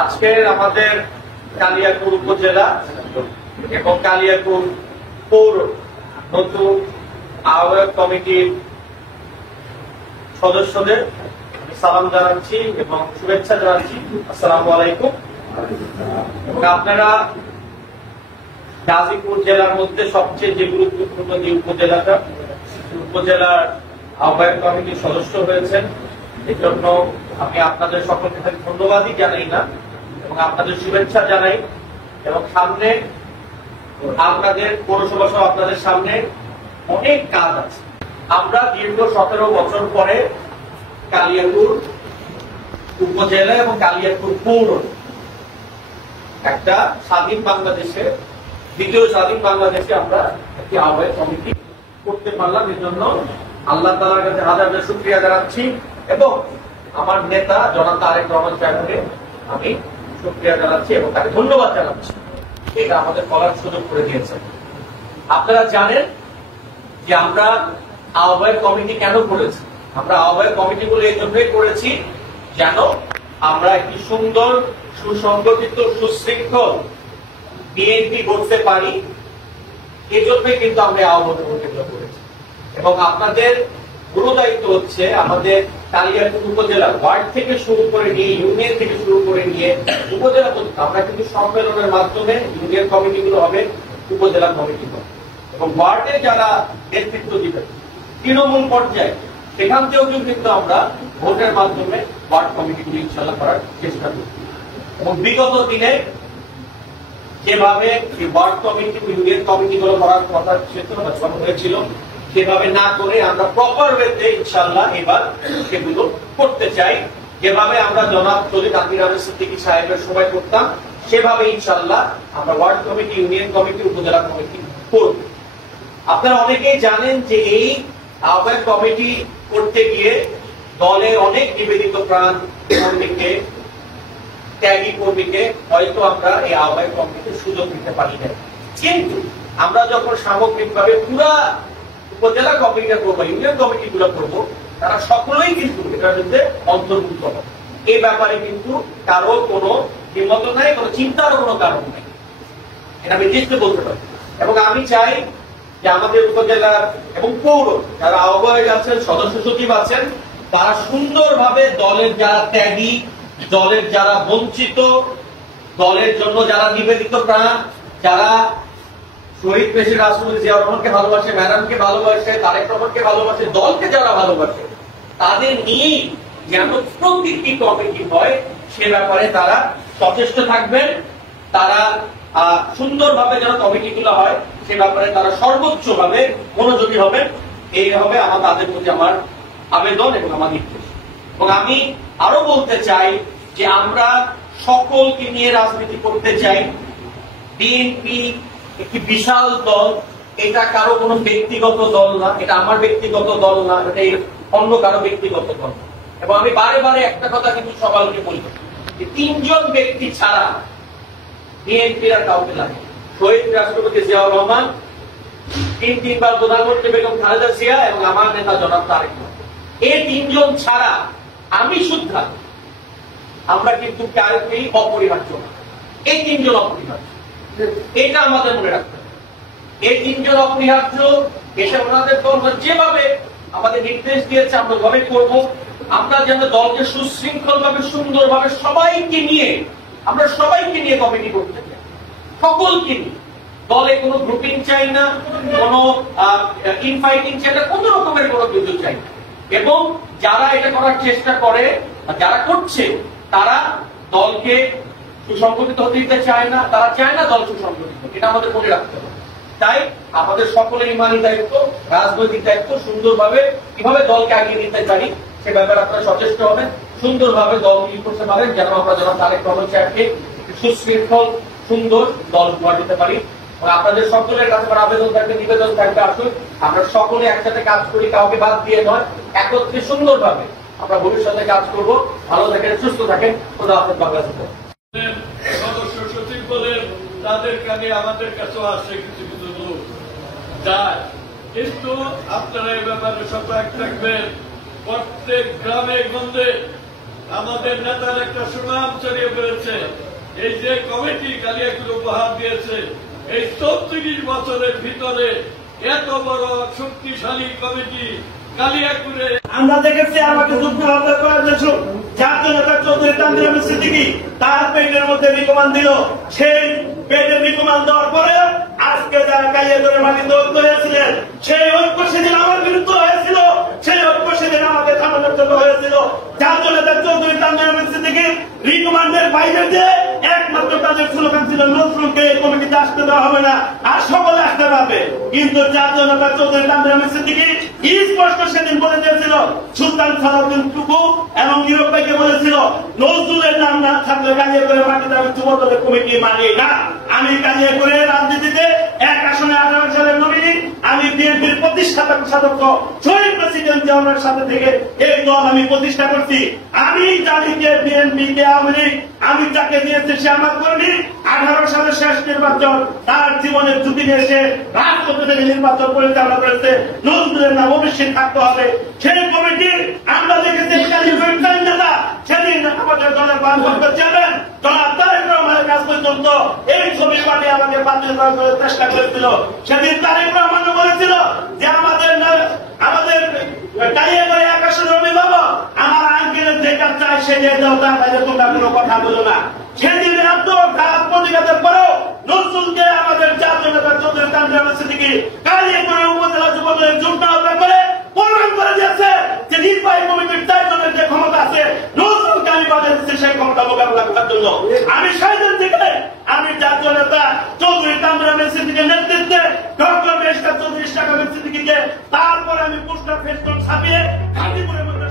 আজকের আমাদের কালিয়াকৈর উপজেলা এবং কালিয়াকৈর পৌর নতুন আহ্বায়ক কমিটির সদস্যদের সালাম জানাচ্ছি এবং শুভেচ্ছা জানাচ্ছি। আসসালামু আলাইকুম। এবং আপনারা গাজীপুর জেলার মধ্যে সবচেয়ে যে গুরুত্বপূর্ণ যে উপজেলাটা, উপজেলার আহ্বায়ক কমিটির সদস্য হয়েছেন, এই জন্য আমি আপনাদের সকলকে ধন্যবাদই জানাই না এবং আপনাদের শুভেচ্ছা জানাই। এবং সামনে আপনাদের পৌরসভা সহ আপনাদের সামনে অনেক কাজ আছে। আমরা দীর্ঘ 17 বছর পরে কালিয়াকৈর উপজেলা এবং কালিয়াকৈর পৌর একটা স্বাধীন বাংলাদেশে, দ্বিতীয় স্বাধীন বাংলাদেশে আমরা একটি আহ্বায়ক কমিটি করতে পারলাম। এর জন্য আল্লাহ তাআলার কাছে হাজার হাজার শুকরিয়া জানাচ্ছি এবং আমার নেতা জনাব তারেক রহমান সাহেবকে আমি শুকরিয়া জানাচ্ছি এবং তাকে ধন্যবাদ জানাচ্ছি, এটা আমাদের বলার সুযোগ করে দিয়েছে। আপনারা জানেন যে আমরা আহ্বায়ক কমিটি কেন করেছি। আমরা আহ্বায়ক কমিটিগুলো এই জন্যই করেছি যেন আমরা একটি সুন্দর, সুসংগঠিত, সুশৃঙ্খল বিএনপি করতে পারি। এজন্যই কিন্তু আমরা আহ্বায়ক কমিটিগুলো করেছি। এবং আপনাদের গুরু দায়িত্ব হচ্ছে আমাদের কালিয়াকৈর উপজেলা ওয়ার্ড থেকে শুরু করে নিয়ে, ইউনিয়ন থেকে শুরু করে নিয়ে উপজেলা পর্যন্ত আমরা কিন্তু সম্মেলনের মাধ্যমে ইউনিয়ন কমিটিগুলো হবে উপজেলা কমিটি হবে। এবং ওয়ার্ডে যারা নেতৃত্ব দিবেন তৃণমূল পর্যায়ে, সেখান থেকেও কিন্তু আমরা ভোটের মাধ্যমে ওয়ার্ড কমিটিগুলো ইনশাল্লাহ করার চেষ্টা করব। এবং বিগত দিনে যেভাবে ওয়ার্ড কমিটি, ইউনিয়ন কমিটিগুলো করার কথা হয়েছিল, সেভাবে না করে আমরা প্রপার ওয়েতে ইনশাআল্লাহ এবার সেগুলো করতে চাই। যেভাবে আমরা জনাব শহীদ আমির আহমেদ সিদ্দিকী সাহেবের সময় করতাম, সেভাবে ইনশাআল্লাহ আমরা ওয়ার্ড কমিটি, ইউনিয়ন কমিটি, উপজেলা কমিটি করব। আপনারা অনেকেই জানেন যে এই আহ্বায়ক কমিটি করতে গিয়ে দলের অনেক নিবেদিত প্রাণ কর্মীকে, ত্যাগী কর্মীকে হয়তো আমরা এই আহ্বায়ক কমিটিতে সুযোগ দিতে পারি না। কিন্তু আমরা যখন সামগ্রিকভাবে পুরা উপজেলা কমিটি করবো, ইউনিয়ন কমিটি গুলো করবো, তারা সকলেই কিন্তু এটার মধ্যে অন্তর্ভুক্ত হবে। এই ব্যাপারে কিন্তু কারো কোনো দ্বিমত নাই, কোনো চিন্তারও কোনো কারণ নাই, এটা আমি নিশ্চিত বলতে পারি। এবং আমি চাই যে আমাদের উপজেলার এবং পৌর যারা আহ্বায়ক আছেন, সদস্য সচিব আছেন, তারা সুন্দরভাবে দলের যারা ত্যাগী, দলের যারা বঞ্চিত, দলের জন্য যারা নিবেদিত প্রাণ, যারা শহীদ প্রেসিডেন্ট রাষ্ট্রপতি জিয়া রহমানকে ভালোবাসে, ম্যাডামকে ভালোবাসে, তারেক রহমানকে ভালোবাসে, দলকে যারা ভালোবাসে, তাদের নিয়েই যেন প্রতিটি কমিটি হয়, সে ব্যাপারে তারা সচেষ্ট থাকবেন। তারা সুন্দরভাবে যেন কমিটিগুলো হয়, সে ব্যাপারে তারা সর্বোচ্চ ভাবে মনোযোগী হবেন। এই হবে আমার তাদের প্রতি আমার আবেদন এবং আমার নির্দেশ। এবং আমি আরো বলতে চাই যে আমরা সকলকে নিয়ে রাজনীতি করতে চাই। বিএনপি একটি বিশাল দল, এটা কারো কোনো ব্যক্তিগত দল না, এটা আমার ব্যক্তিগত দল না, এটা অন্য কারো ব্যক্তিগত দল। এবং আমি বারে বারে একটা কথা কিন্তু সকালকে বলবো যে 3 জন ব্যক্তি ছাড়া বিএনপির আর কাউকে লাগে। শহীদ রাষ্ট্রপতি জিয়াউর রহমান, 3বার প্রধানমন্ত্রী বেগম খালেদা জিয়া এবং আমার নেতা জনাব তারেক রহমান, এই 3 জন ছাড়া আমি শুদ্ধা, আমরা কিন্তু কাউকেই অপরিহার্য না। এই 3 জন অপরিহার্য, এটা আমাদের মনে রাখতে হবে। এই 3 জন অপরিহার্য, এসে ওনাদের দল যেভাবে আমাদের নির্দেশ দিয়েছে আমরা ওভাবে করবো। আমরা যেন দলকে সুশৃঙ্খল ভাবে, সুন্দর ভাবে সবাইকে নিয়ে, আমরা সবাইকে নিয়ে কমিটি করতে চাই, সকলকে নিয়ে। দলে কোনো গ্রুপিং চাই না, কোনো ইনফাইটিং চাই না, কোন রকমের কোনো কিছু চাই না। এবং যারা এটা করার চেষ্টা করে, যারা করছে, তারা দলকে সুসংগঠিত হতে দিতে চায় না, তারা চায় না দল সুসংগঠিত, এটা আমাদের মনে রাখতে হবে। তাই আমাদের সকলের ইমানি দায়িত্ব, রাজনৈতিক দায়িত্ব, সুন্দরভাবে কিভাবে দলকে আগিয়ে নিতে পারি সে ব্যাপারে আপনারা সচেষ্ট হবেন। সুন্দরভাবে দল তৈরি করতে পারেন, যেন আমরা যেন তারেক রহমান সাহেবকে সুশৃঙ্খল সুন্দর দল উপহার দিতে পারি। আপনাদের সকলের কাছে আমার আবেদন থাকবে, নিবেদন থাকবে, আসুন আমরা সকলে একসাথে কাজ করি, কাউকে বাদ দিয়ে নয়, একত্রে সুন্দরভাবে আমরা ভবিষ্যতে কাজ করব। ভালো থাকেন, সুস্থ থাকেন। খোদা হাফেজ। বাংলাদেশ সদস্য সচিব বলেন তাদের কানে আমাদের কাছেও আসছে কিছু কিছু লোক যায়, কিন্তু আপনারা এই ব্যাপারে সজাগ থাকবেন। প্রত্যেক গ্রামে গঞ্জে আমাদের নেতার একটা সুনাম ছড়িয়ে পড়েছে। এই যে কমিটি কালিয়াকুড় উপহার দিয়েছে, এই 34 বছরের ভিতরে এত বড় শক্তিশালী কমিটি কালিয়াকুড়ে আমরা দেখেছি। আমাকে যুদ্ধ হত্যা করার জন্য জাতীয় নেতা চৌধুরী তানভীর আহমেদ সিদ্দিকী তার পেটের মধ্যে রিকমান্ড দিল। সেই পেটের রিকমান্ড দেওয়ার পরে আজকে যারা কালিয়াকুড়ে মাটিতে ঐক্য হয়েছিলেন, সেই ঐক্য সেদিন আমার বিরুদ্ধে হয়েছিল, সেই ঐক্য সেদিন আমাকে থামানোর জন্য হয়েছিল। জাতীয় নেতা চৌধুরী তানভীর আহমেদ সিদ্দিকী রিকমান্ডের বাইরে যে একমাত্র তাদের স্লোগান ছিল নজরুলকে এই কমিটিতে আসতে দেওয়া হবে না, আর সকলে আসতে পারবে। কিন্তু জাতীয় নেতা চৌধুরী তানভীর আহমেদ সিদ্দিকী স্পষ্ট সেদিন বলে দিয়েছিল, সুলতান সালাউদ্দিন টুকু এবং নীরব ভাইকে বলেছিল, নজরুলের নাম না থাকলে কালিয়াকুড়ে মাটিতে আমি যুবদলের কমিটি মানি না। আমি কালিয়াকুড়ে রাজনীতিতে 1 আসনে 18 সালের নমিনি, আমি বিএনপির প্রতিষ্ঠাতা সদস্য শহীদ প্রেসিডেন্ট জিয়াউর সাথে থেকে এই দল আমি প্রতিষ্ঠা করছি। আমি জানি যে বিএনপি কে আওয়ামী লীগ, আমি যাকে দিয়েছি সে আমার কর্মী। 18 সালের শেষ নির্বাচন তার জীবনের ঝুঁকি নিয়ে সে রাষ্ট্রপতি থেকে নির্বাচন পরিচালনা করেছে। নজরুলের নাম অবশ্যই থাকতে হবে। সেই কমিটি আমরা দেখেছি নেতা সেদিন আমাদের দলের ভারপ্রাপ্ত চেয়ারম্যান জনাব তারেক রহমানের কাছ পর্যন্ত এই ছবি পাঠিয়ে আমাকে বাতিল করার চেষ্টা করেছিল। সেদিন তারেক রহমান বলেছিল যে আমাদের কালিয়াকুড়ে 1 আসনের অভিভাবক আমার আঙ্কেলের যেটা চাই সে দিয়ে দাও, তার বাইরে তোমরা কোনো কথা বলো না। সেদিন এত খারাপ প্রতিবাদের পরেও নজরুলকে আমাদের জাতীয় নেতা চৌধুরী তানভীর আহমেদ সিদ্দিকী কালিয়াকুড়ে উপজেলা যুবদলের জোটটা আহ্বান করে প্রমাণ করে দিয়েছে যে নির্বাহী কমিটির 4 জনের যে ক্ষমতা আছে, নজরুলকে আমি বাধা দিচ্ছি সেই ক্ষমতা মোকাবেলা করার জন্য। আমি সেদিন থেকে আমি জাতীয় নেতা চৌধুরী তানভীর আহমেদ সিদ্দিকীর নেতৃত্বে ডক্টর মেজর চৌধুরী ইশরাক আহমেদ সিদ্দিকীকে তারপরে আমি পোস্টার ফেস্টুন ছাপিয়ে গাজীপুরের মধ্যে